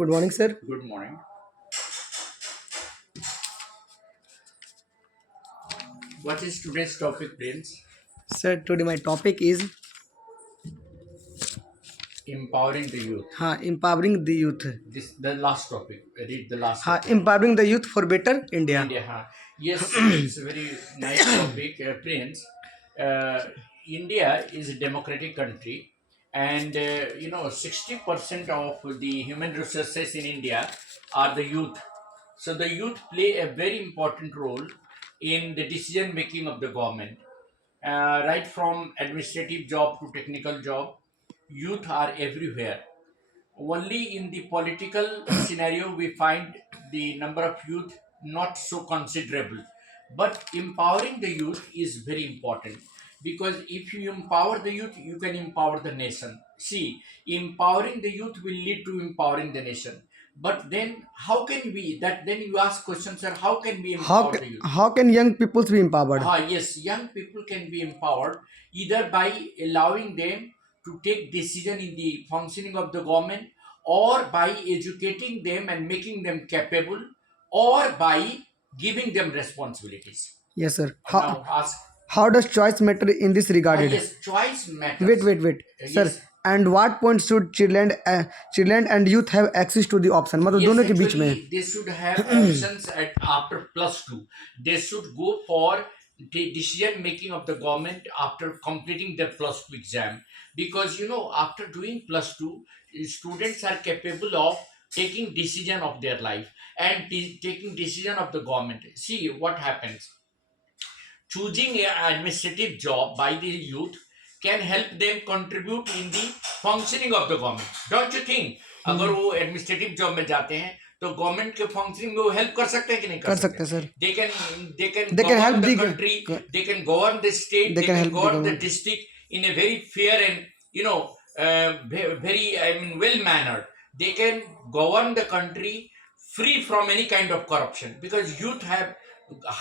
Good morning, sir. Good morning. What is today's topic, Prince? Sir, today my topic is Empowering the youth. empowering the youth. This the last topic. Read the last topic. Empowering the youth for better India. India. Yes, it's a very nice topic, Prince. Uh, India is a democratic country, and 60% of the human resources in India are the youth. So the youth play a very important role in the decision making of the government. Right from administrative job to technical job, youth are everywhere. Only in the political scenario we find the number of youth not so considerable. But empowering the youth is very important, because if you empower the youth, you can empower the nation. See, empowering the youth will lead to empowering the nation. But then, how can we? That then you ask questions, sir. How can we How empower ca- the youth? how can young people be empowered? Yes, young people can be empowered either by allowing them to take decision in the functioning of the government, or by educating them and making them capable, or by giving them responsibilities. Yes, sir. Now ask. How does choice matter in this regarded? Yes, choice Wait, matters. wait, wait, sir. Yes. And what point should children and youth have access to the option? मतलब Yes, दोनों के बीच में. actually, they should have options at after plus two. They should go for the decision making of the government after completing their plus two exam, because after doing plus two, students are capable of taking decision of their life and taking decision of the government. See what happens. Choosing an administrative job by the youth can help them contribute in the functioning of the government. Don't you think? अगर वो administrative job में जाते हैं तो government के functioning में वो help कर सकते हैं कि नहीं कर सकते हैं, sir. They can They can govern help the the- country, they can govern the state, They they can can help the govern the government. District in a very fair and very, well mannered. They can govern the country free from any kind of corruption, because youth have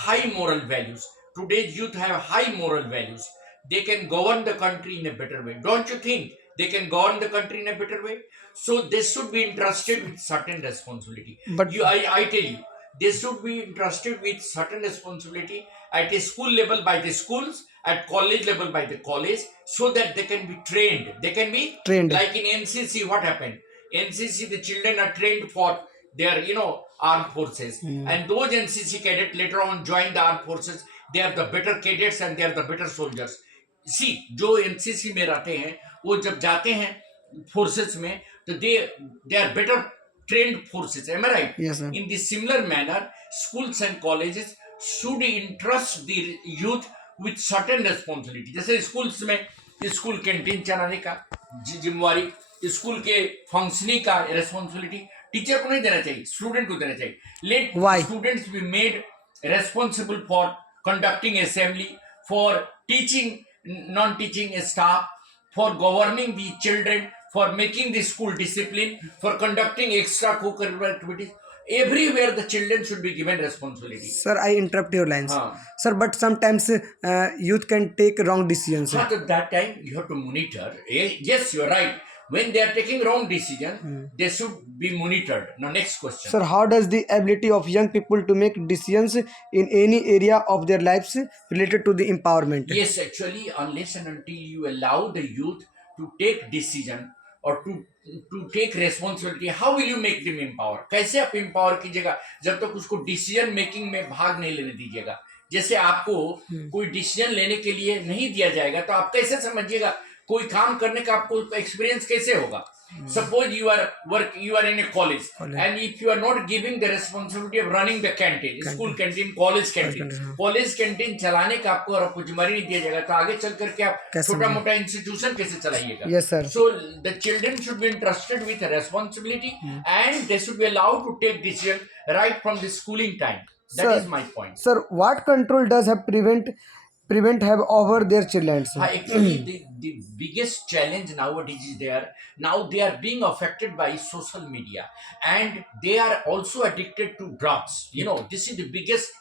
high moral values. Today's youth have high moral values. They can govern the country in a better way. Don't you think they can govern the country in a better way? So they should be entrusted with certain responsibility. But- I tell you, they should be entrusted with certain responsibility at a school level by the schools, at college level by the college, so that they can be trained. They can be Trained. like in NCC. What happened? NCC, the children are trained for their armed forces, and those NCC cadets later on join the armed forces. They are the better cadets and they are the better soldiers. See, जो NCC में रहते हैं वो जब जाते हैं forces में तो they are better trained forces. Am I right? Yes, sir. In the similar manner, schools and colleges should entrust the youth with certain responsibility. जैसे schools में स्कूल कैंटीन चलाने का जिम्मेवारी, स्कूल के फंक्शनिंग का रेस्पॉन्सिबिलिटी टीचर को नहीं देना चाहिए, स्टूडेंट को देना चाहिए. Let Why? Students be made responsible for conducting assembly, for teaching non-teaching staff, for governing the children, for making the school discipline, for conducting extracurricular activities. Everywhere the children should be given responsibility. Sir, I interrupt your lines. हाँ. Sir, but sometimes youth can take wrong decisions. At that time you have to monitor. Yes, you're right. When they are taking wrong decision, they should be monitored. Now next question. Sir, how does the ability of young people to make decisions in any area of their lives related to the empowerment? Yes, actually, unless and until you allow the youth to take decision or to take responsibility, how will you make them empower? कैसे आप empower कीजिएगा जब तक उसको decision making में भाग नहीं लेने दीजिएगा. जैसे आपको कोई डिसीजन लेने के लिए नहीं दिया जाएगा तो आप कैसे समझिएगा कोई काम करने का आपको एक्सपीरियंस कैसे होगा. Suppose you are in a college, and if you are not giving the responsibility of running the canteen, school canteen, college canteen चलाने का आपको और आपको जिम्मेदारी नहीं दिया जाएगा तो आगे चल करके आप छोटा मोटा इंस्टीट्यूशन कैसे चलाइएगा. Yes, sir. So the children should be entrusted with a responsibility, and they should be allowed to take decision right from the schooling time. That is my point. Sir, what control does have prevent have over their children? Actually, the biggest challenge nowadays is there. Now they are being affected by social media, and they are also addicted to drugs. This is the biggest,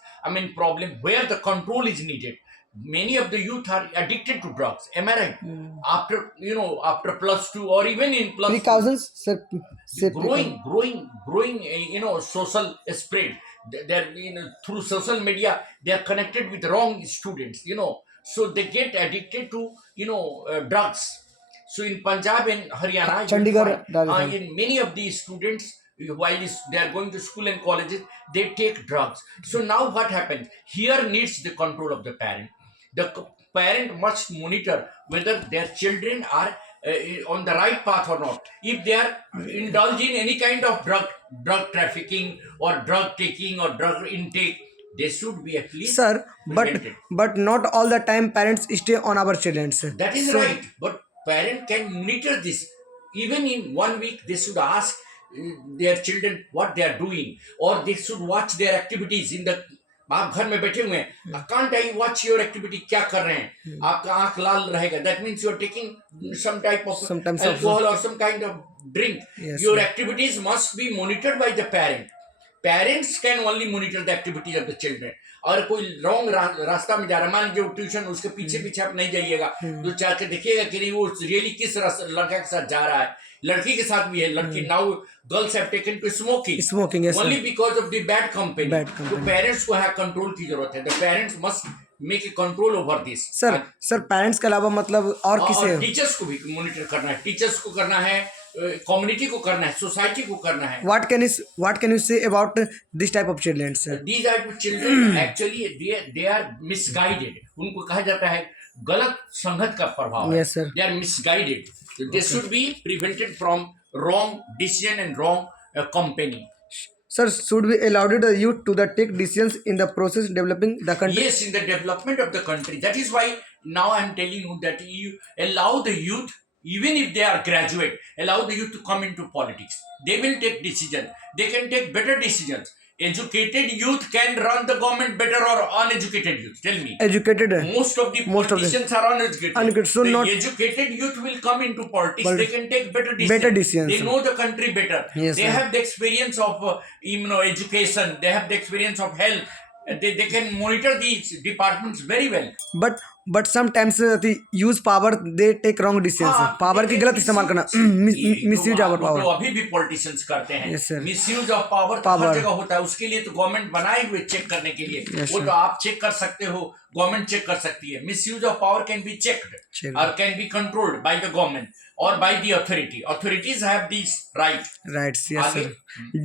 problem where the control is needed. many of the youth are addicted to drugs. Am I right? After after +2 or even in +2, Precautions, sir. Say precautions. growing social spread. They're through social media they are connected with wrong students, so they get addicted to drugs. So in Punjab and Haryana you will Chandigarh, find Rajasthan. in many of these students, while they are going to school and colleges, they take drugs. So now what happens here needs the control of the parent. Parent must monitor whether their children are on the right path or not. If they are indulging in any kind of drug trafficking or drug taking or drug intake, they should be at least Sir, prevented. but not all the time parents stay on our children, sir. That is So, right, but parent can monitor this. Even in 1 week, they should ask their children what they are doing, or they should watch their activities in the. आप घर में बैठे हुए हैं, can't I watch your activity? क्या कर रहे हैं? आपका आंख लाल रहेगा. That means you are taking some type of Sometimes of- alcohol or some kind of drink. Yes, Your sir. activities must be monitored by the parent. Parents can only monitor the activities of the children. और कोई wrong रास्ता में जा रहा है, मान लीजिए tuition, उसके पीछे पीछे आप नहीं जाइएगा, तो चाह के देखिएगा कि नहीं वो रियली किस लड़का के साथ जा रहा है. लड़की के साथ भी है. लड़की now girls have taken to smoking Smoking, yes, sir. Only because of the bad company. Bad तो company. पेरेंट्स को है कंट्रोल की जरूरत है. The parents must make a control over this. Sir parents के अलावा मतलब और किसे? और टीचर्स को भी मॉनिटर करना है. टीचर्स को करना है, कम्युनिटी को करना है, सोसाइटी को करना है. What can you say about this type of children, sir? These are the children actually they are misguided. उनको कहा जाता है गलत संगत का प्रभाव है. Yes, sir. They are misguided. So they should be prevented from wrong decision and wrong company. Sir, should we allow the youth to take decisions in the process developing the country? Yes, in the development of the country. That is why now I am telling you that you allow the youth, even if they are graduate, allow the youth to come into politics. They will take decisions. They can take better decisions. Educated youth can run the government better or uneducated youth? Tell me. Educated. Most of the politicians are uneducated. Uneducated, so the not- educated youth will come into politics. They can take better decisions. Better decisions. They know the country better. Yes, they sir. have the experience of education. They have the experience of health. They can monitor these departments very well. But sometimes the use power they take wrong decisions. Power की गलत इस्तेमाल करना, misuse of तो power. अभी भी politicians करते हैं. Yes, sir. Misuse of power हर जगह होता है. उसके लिए तो गवर्नमेंट बनाए हुए चेक करने के लिए. Yes, वो sir. तो आप चेक कर सकते हो, गवर्नमेंट चेक कर सकती है. Misuse of power can be checked Checked. और can be controlled by the government or by the authority. Authorities have these right. Right, yes, आगे? sir.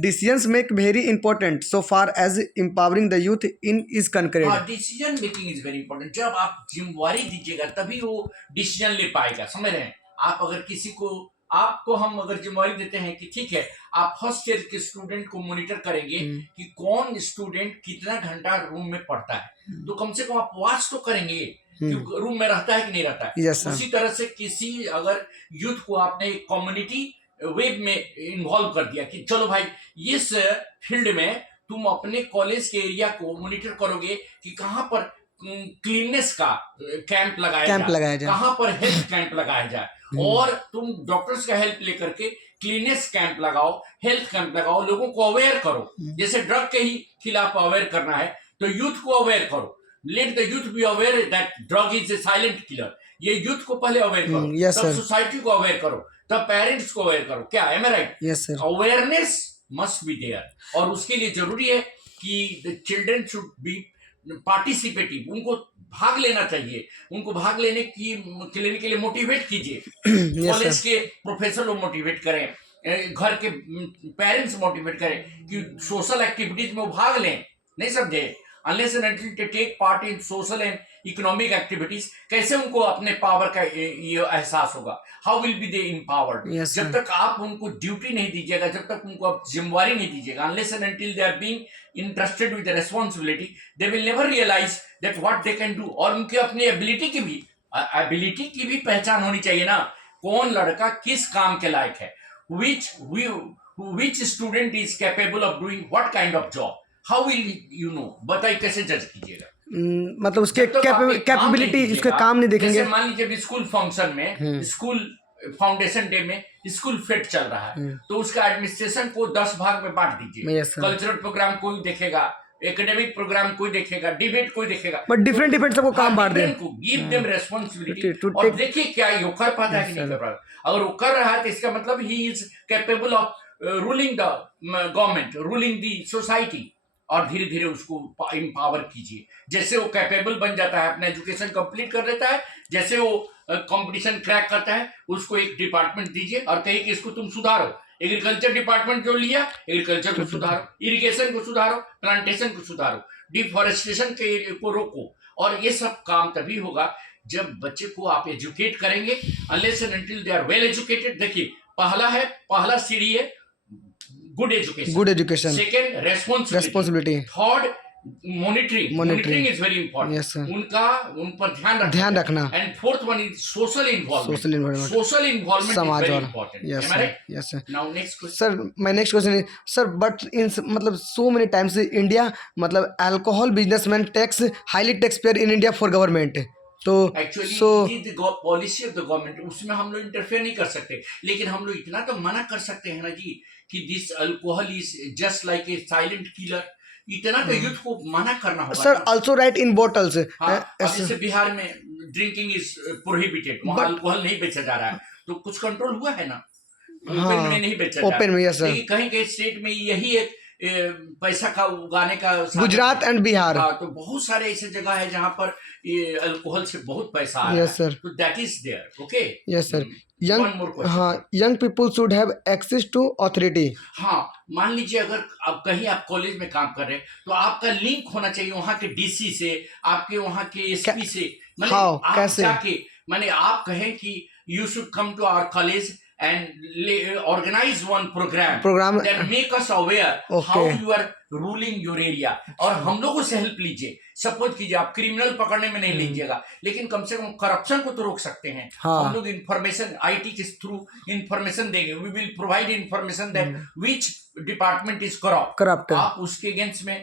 Decisions make very important so far as empowering the youth in is concerned. हाँ, decision making is very important. जब आप जिम्मेवारी दीजिएगा तभी वो decision ले पाएगा. समझ रहे हैं? आप अगर किसी को, आपको हम अगर जिम्मेवारी देते हैं कि ठीक है आप फर्स्ट ईयर के स्टूडेंट को मॉनिटर करेंगे कि कौन स्टूडेंट कितना घंटा रूम में पढ़ता है, तो कम से कम आप वॉच तो करेंगे कि रूम में रहता है कि नहीं रहता है. Yes, sir. उसी तरह से किसी अगर यूथ को आपने कम्युनिटी वेब में इन्वॉल्व कर दिया कि चलो भाई इस फील्ड में तुम अपने कॉलेज के एरिया को मॉनिटर करोगे कि कहाँ पर क्लीननेस का कैंप लगाया जाए, कहाँ पर हेल्थ कैंप लगाया जाए, और तुम डॉक्टर्स का हेल्प लेकर के क्लीननेस कैंप लगाओ, हेल्थ कैंप लगाओ, लोगों को अवेयर करो. जैसे ड्रग के ही खिलाफ अवेयर करना है तो यूथ को अवेयर करो. Let the youth be aware that drug is a silent killer. ये यूथ को पहले अवेयर करो, yes, तब sir. सोसाइटी को अवेयर करो, तब पेरेंट्स को अवेयर करो. क्या am I right? Yes, sir. Awareness must be there. और उसके लिए जरूरी है कि the children should be participative. उनको भाग लेना चाहिए. उनको भाग लेने के लिए मोटिवेट कीजिए. Yes, college sir. के प्रोफेसर लोग मोटिवेट करें, घर के पेरेंट्स मोटिवेट करें कि सोशल एक्टिविटीज में वो भाग लें. नहीं समझे? Unless and until they take part in social and economic activities, कैसे उनको अपने पावर का ये एहसास होगा? How will be they empowered? Yes, जब sir. तक आप उनको ड्यूटी नहीं दीजिएगा, जब तक उनको आप जिम्मेवारी नहीं दीजिएगा, unless and until they are being interested with the responsibility, they will never realise that what they can do. और उनकी अपनी एबिलिटी की भी पहचान होनी चाहिए ना. कौन लड़का किस काम के लायक है, which student is capable of doing what kind of job. How will you know? बताइए कैसे जज कीजिएगा? मतलब उसके जब तक आप एक काम नहीं कैपेबिलिटी, उसके कीजिएगा, काम नहीं देखेंगे. जैसे मान लीजिए स्कूल फंक्शन में, स्कूल फाउंडेशन डे में स्कूल फेट चल रहा है, तो उसका एडमिनिस्ट्रेशन को 10 भाग में बांट दीजिए. Yes, sir. कल्चरल प्रोग्राम कोई देखेगा, एकेडमिक प्रोग्राम कोई देखेगा, डिबेट कोई देखेगा, बट डिफरेंट सबको काम बांट दे। गिव देम रेस्पॉन्सिबिलिटी To और take- देखिए क्या ये वो कर पाता है कि नहीं कर पाता। अगर वो कर रहा है तो इसका मतलब he is capable of ruling the government, ruling the society, और धीरे धीरे उसको एम्पावर कीजिए। जैसे वो कैपेबल बन जाता है, अपना एजुकेशन कंप्लीट कर लेता है, जैसे वो कंपटीशन क्रैक करता है, उसको एक डिपार्टमेंट दीजिए और कहिए कि इसको तुम सुधारो। एग्रीकल्चर डिपार्टमेंट जो लिया, एग्रीकल्चर को सुधारो, इरिगेशन को सुधारो, प्लांटेशन को सुधारो, डिफॉरेस्टेशन को रोको। और ये सब काम तभी होगा जब बच्चे को आप एजुकेट करेंगे। Unless and until they are well educated. देखिए पहला सीढ़ी है good education, second responsibility, third monitoring is very important. Yes, sir. उन पर ध्यान रखना। And fourth one is social involvement समाज इज वेरी और important. Yes yes sir. Now next question sir my next question is sir, but in मतलब so many times India मतलब alcohol businessman tax highly tax payer in India for government. तो actually so policy of the government, उसमें हम लोग interfere नहीं कर सकते, लेकिन हम लोग इतना तो मना कर सकते हैं ना जी कि this alcohol is just like a silent killer. इतना तो यूथ को मना करना होगा सर आल्सो राइट इन बॉटल्स। हाँ, अब जैसे बिहार में ड्रिंकिंग इज प्रोहिबिटेड, वहाँ अल्कोहल नहीं बेचा जा रहा है, तो कुछ कंट्रोल हुआ है ना। ओपन में नहीं बेचा जा रहा है, यस सर। लेकिन कहीं कहीं स्टेट में यही एक पैसा का उगाने का गुजरात एंड बिहार। हाँ, तो बहुत सारे ऐसे जगह है जहाँ पर ये अल्कोहल से बहुत पैसा आ रहा है। Yes sir. तो that is there. Okay yes sir. One more question. हाँ, young people should have access to authority. हाँ, मान लीजिए अगर आप कहीं आप कॉलेज में काम कर रहे हैं तो आपका लिंक होना चाहिए वहाँ के डीसी से, आपके वहाँ के एसपी से। मतलब आप कैसे? जाके माने आप कहें कि you should come to our college and organize one program that make us aware how you are ruling your area, और हम लोगों से हेल्प लीजिए। सपोज कीजिए आप क्रिमिनल पकड़ने में नहीं लीजिएगा, लेकिन कम से कम करप्शन को तो रोक सकते हैं। हम लोग इंफॉर्मेशन आईटी के थ्रू इंफॉर्मेशन देंगे। We will provide information that which department is corrupt. आप उसके अगेंस्ट में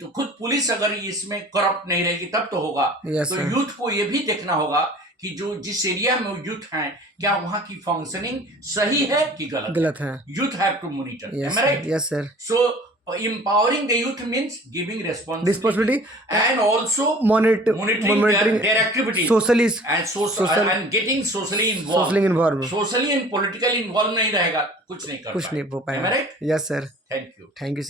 तो खुद पुलिस अगर इसमें करप्ट नहीं रहेगी तब तो होगा। तो यूथ को ये भी देखना होगा कि जो जिस एरिया में यूथ हैं क्या वहाँ की फंक्शनिंग सही है कि गलत है। Youth have to monitor. Am I right? Yes sir. So empowering the youth means giving responsibility and also monitoring their activities socially and getting socially involved. Socially and politically involved नहीं रहेगा कुछ नहीं कर हो पाएगा। Am I right? Yes sir. Thank you. Thank you sir.